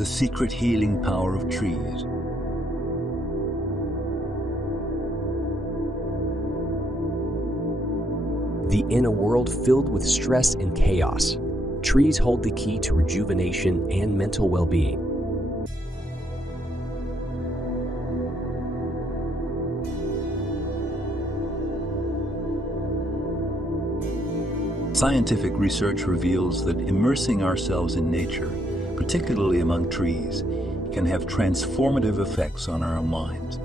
the secret healing power of trees. In a world filled with stress and chaos, trees hold the key to rejuvenation and mental well-being. Scientific research reveals that immersing ourselves in nature, particularly among trees, can have transformative effects on our minds.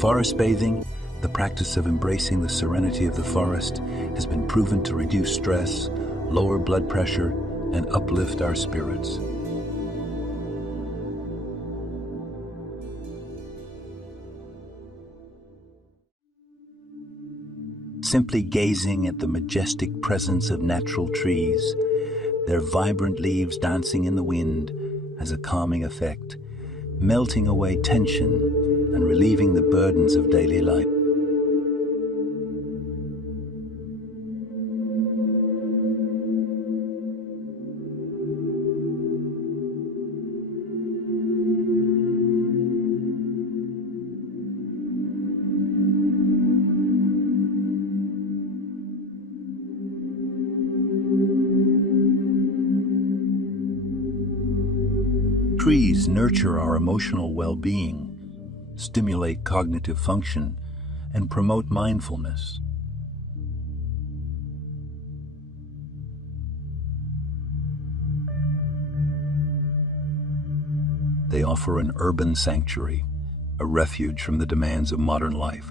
Forest bathing, the practice of embracing the serenity of the forest, has been proven to reduce stress, lower blood pressure, and uplift our spirits. Simply gazing at the majestic presence of natural trees, their vibrant leaves dancing in the wind, has a calming effect, melting away tension and relieving the burdens of daily life. Trees nurture our emotional well-being, stimulate cognitive function, and promote mindfulness. They offer an urban sanctuary, a refuge from the demands of modern life.